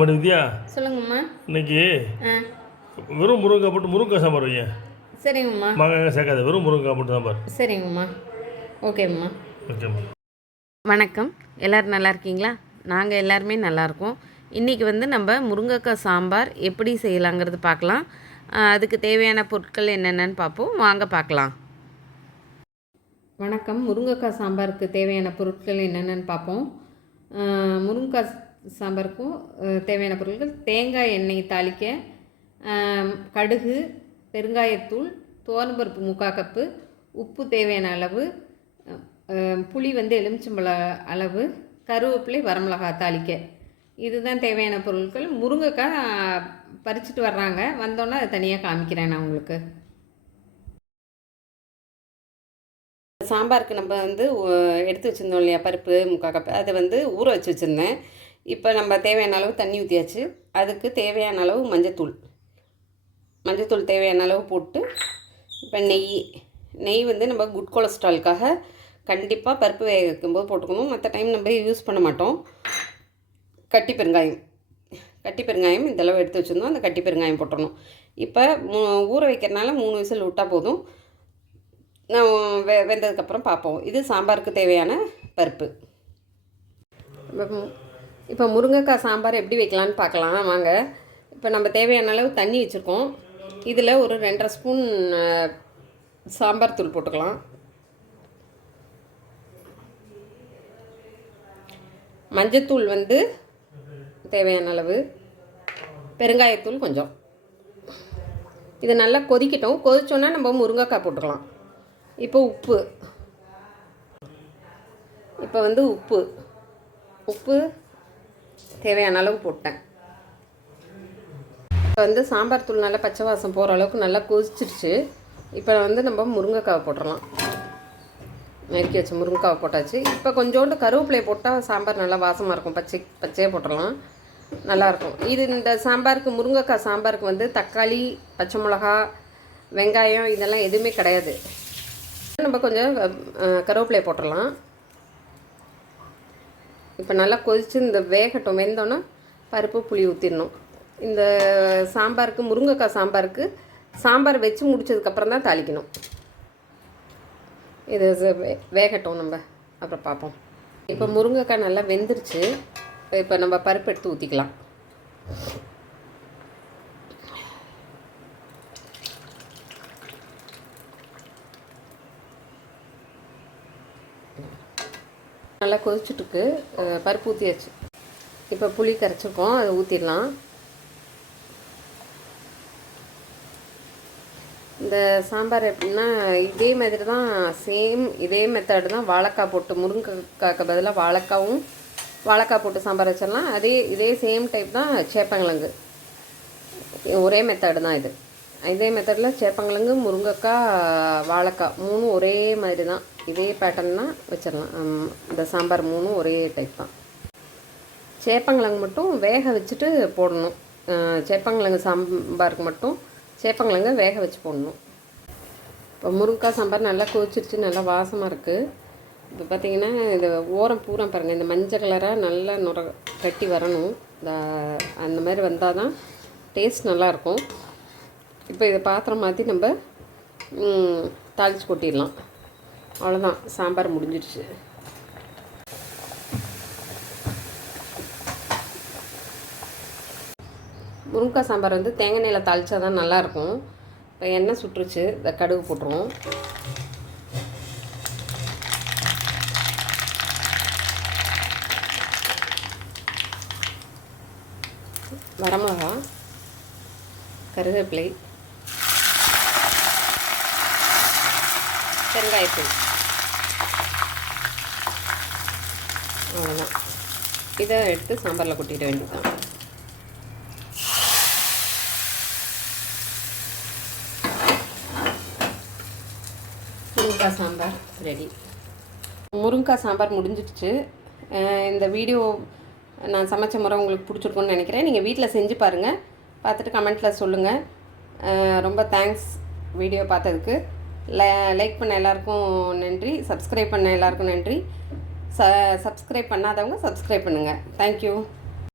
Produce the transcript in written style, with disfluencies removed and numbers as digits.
Madam வித்யா, சொல்லுங்கம்மா. இன்னைக்கு ஆ வெறும் முருங்கைக்காய் போட்டு முருங்கைக்காய் சாம்பார் வைங்க. சரிங்கம்மா. மாங்காய் சேர்க்காத, வெறும் முருங்கைக்காய் போட்டு சாம்பார். சரிங்கம்மா. ஓகேம்மா. ஓகேம்மா. வணக்கம். எல்லோரும் நல்லா இருக்கீங்களா? நாங்கள் எல்லாருமே நல்லாயிருக்கோம். இன்றைக்கி நம்ம முருங்கைக்காய் சாம்பார் எப்படி செய்யலாங்கிறது பார்க்கலாம். அதுக்கு தேவையான பொருட்கள் என்னென்னு பார்ப்போம். வாங்க பார்க்கலாம். வணக்கம். முருங்கைக்காய் சாம்பாருக்கு தேவையான பொருட்கள் என்னென்னு பார்ப்போம். முருங்கைக்காய் சாம்பாருக்கும் தேவையான பொருட்கள்: தேங்காய் எண்ணெய் தாளிக்க, கடுகு, பெருங்காயத்தூள், துவரம்பருப்பு 3/4 கப்பு, உப்பு தேவையான அளவு, புளி எலுமிச்சம்பழ அளவு, கருவேப்பிலை, வரமிளகாய் தாளிக்க. இதுதான் தேவையான பொருட்கள். முருங்கைக்காய் பறிச்சுட்டு வர்றாங்க, வந்தோன்னே அதை தனியாக காமிக்கிறேன் நான் உங்களுக்கு. சாம்பாருக்கு நம்ம எடுத்து வச்சுருந்தோம் இல்லையா, பருப்பு 3/4 கப்பு, அதை ஊற வச்சு வச்சுருந்தேன். இப்போ நம்ம தேவையான அளவு தண்ணி ஊற்றியாச்சு. அதுக்கு தேவையான அளவு மஞ்சத்தூள் தேவையான அளவு போட்டு, இப்போ நெய் நம்ம குட் கொலஸ்ட்ராலுக்காக கண்டிப்பாக பருப்பு வேக வைக்கும்போது போட்டுக்கணும். மற்ற டைம் நம்ம யூஸ் பண்ண மாட்டோம். கட்டி பெருங்காயம் இந்தளவு எடுத்து வச்சுருந்தோம். அந்த கட்டி பெருங்காயம் போட்டுடணும். இப்போ ஊற வைக்கிறதுனால 3 விசில் விட்டால் போதும். வெந்ததுக்கப்புறம் பார்ப்போம். இது சாம்பாருக்கு தேவையான பருப்பு. இப்போ முருங்கைக்காய் சாம்பார் எப்படி வைக்கலான்னு பார்க்கலாம் வாங்க. இப்போ நம்ம தேவையான அளவு தண்ணி வச்சுருக்கோம். இதில் ஒரு 2.5 ஸ்பூன் சாம்பார் தூள் போட்டுக்கலாம். மஞ்சத்தூள் தேவையான அளவு, பெருங்காயத்தூள் கொஞ்சம். இது நல்லா கொதிக்கட்டும். கொதிச்சோன்னா நம்ம முருங்கைக்காய் போட்டுக்கலாம். இப்போ உப்பு தேவையான அளவு போட்டேன். இப்போ சாம்பார் தூள் நல்லா பச்சை வாசம் போகிற அளவுக்கு நல்லா கொதிச்சிருச்சு. இப்போ நம்ம முருங்கைக்காவை போட்டுடலாம். நறுக்கி வச்ச முருங்கைக்காவை போட்டாச்சு. இப்போ கொஞ்சோண்டு கருவேப்பிலையை போட்டால் சாம்பார் நல்லா வாசமாக இருக்கும். பச்சையாக போட்டுடலாம், நல்லாயிருக்கும். இந்த சாம்பாருக்கு, முருங்கைக்காய் சாம்பாருக்கு தக்காளி, பச்சை மிளகா, வெங்காயம் இதெல்லாம் எதுவுமே கிடையாது. நம்ம கொஞ்சம் கருவேப்பிலையை போட்டுடலாம். இப்போ நல்லா கொதித்து இந்த வேகட்டும். வெந்தோன்னா பருப்பு, புளி ஊற்றிடணும். இந்த சாம்பாருக்கு, முருங்கைக்காய் சாம்பாருக்கு, சாம்பார் வச்சு முடித்ததுக்கப்புறம் தான் தாளிக்கணும். இது வேகட்டும், நம்ம அப்புறம் பார்ப்போம். இப்போ முருங்கைக்காய் நல்லா வெந்துருச்சு. இப்போ நம்ம பருப்பு எடுத்து ஊற்றிக்கலாம். நல்லா கொதிச்சுட்டுருக்கு. பருப்பு ஊற்றியாச்சு. இப்போ புளி கரைச்சிருக்கோம், அதை ஊற்றிடலாம். இந்த சாம்பார் எப்படின்னா, இதே மாதிரி தான், இதே மெத்தடு தான். வாழைக்காய் போட்டு, முருங்கைக்காய்க்கு பதிலாக வாழைக்காய் போட்டு சாம்பார் வச்சிடலாம். இதே சேம் டைப் தான் சேப்பங்கிழங்கு. ஒரே மெத்தடு தான் இது. இதே மெத்தடில் சேப்பங்கிழங்கு, முருங்கைக்காய், வாழைக்காய் 3 ஒரே மாதிரி தான். இதே பேட்டர்ன் தான் வச்சிடலாம். இந்த சாம்பார் 3 ஒரே டைப் தான். சேப்பங்கிழங்கு மட்டும் வேக வச்சுட்டு போடணும். சேப்பங்கிழங்கு சாம்பாருக்கு மட்டும் சேப்பங்கிழங்கு வேக வச்சு போடணும். இப்போ முருங்கைக்காய் சாம்பார் நல்லா கொதிச்சிருச்சு, நல்லா வாசமாக இருக்குது. இப்போ பார்த்திங்கன்னா இந்த ஓரம் பூரா பாருங்கள், இந்த மஞ்சள் கலராக நல்லா கட்டி வரணும். அந்த மாதிரி வந்தால் தான் டேஸ்ட் நல்லாயிருக்கும். இப்போ இதை பாத்திரம் மாற்றி நம்ம தாளித்து கொட்டிடலாம். அவ்வளோதான், சாம்பார் முடிஞ்சிடுச்சு. முருங்கைக்காய் சாம்பார் தேங்காய் எண்ணெயில் தாளித்தா தான் நல்லாயிருக்கும். இப்போ எண்ணெய் சுட்டுருச்சு, இந்த கடுகு போட்டுருவோம். வரமிளகா, கருவேப்பிலை, பெருங்காயத்தூள், அவ்வளோதான். இதை எடுத்து சாம்பாரில் கொட்டிட வேண்டியதுதான். முருங்கைக்காய் சாம்பார் ரெடி. முருங்கைக்காய் சாம்பார் முடிஞ்சிடுச்சு. இந்த வீடியோ நான் சமைச்ச முறை உங்களுக்கு பிடிச்சிருக்குன்னு நினைக்கிறேன். நீங்கள் வீட்டில் செஞ்சு பாருங்கள். பார்த்துட்டு கமெண்ட்டில் சொல்லுங்கள். ரொம்ப தேங்க்ஸ் வீடியோ பார்த்ததுக்கு. லைக் பண்ண எல்லாருக்கும் நன்றி. சப்ஸ்கிரைப் பண்ண எல்லாருக்கும் நன்றி. சப்ஸ்கிரைப் பண்ணாதவங்க சப்ஸ்கிரைப் பண்ணுங்கள். தேங்க்யூ.